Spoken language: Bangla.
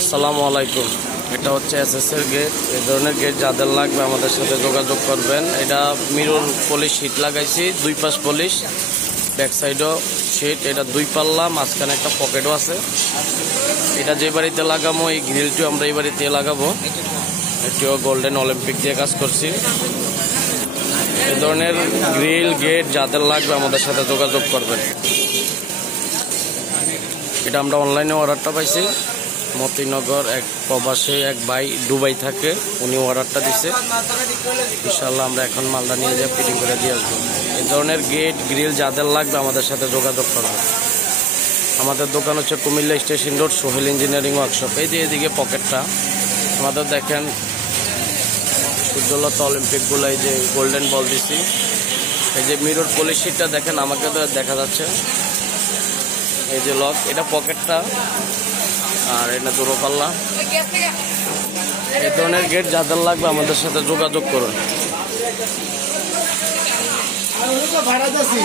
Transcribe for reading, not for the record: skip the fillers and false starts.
আসসালামু আলাইকুম। এটা হচ্ছে এসএসের গেট। এই ধরনের গেট যাদের লাগবে আমাদের সাথে যোগাযোগ করবেন। এটা মিরর পলিশ শীট লাগাইছি, দুই পাশ পলিশ, ব্যাক সাইডও শীট। এটা দুই পাল্লা, মাঝখানে একটা পকেটও আছে। এটা যে বাড়িতে লাগাবো, এই গ্রিলটিও আমরা এই বাড়িতে লাগাবো। এটিও গোল্ডেন অলিম্পিক দিয়ে কাজ করছি। এই ধরনের গ্রিল গেট যাদের লাগবে আমাদের সাথে যোগাযোগ করবেন। এটা আমরা অনলাইনে অর্ডারটা পাইছি। মতিনগর এক প্রবাসী এক ভাই দুবাই থাকে, উনি অর্ডারটা দিছে। ইনশাল্লাহ আমরা এখন মালটা নিয়ে যাই, ফিটিং করে দিয়ে আসবো। এই ধরনের গেট গ্রিল যাদের লাগবে আমাদের সাথে যোগাযোগ করবে। আমাদের দোকান হচ্ছে Comilla station road, Sohel engineering workshop. এই যে এদিকে পকেটটা আমাদের দেখেন, সূর্যলতা অলিম্পিকগুলো এই যে গোল্ডেন বল দিছি। এই যে মিরর পলিশ শিটটা দেখেন, আমাকে তো দেখা যাচ্ছে। এই যে লক, এটা পকেটটা, আর এটা দুটো পাল্লা। এই ধরনের গেট যাদের লাগবে আমাদের সাথে যোগাযোগ করুন।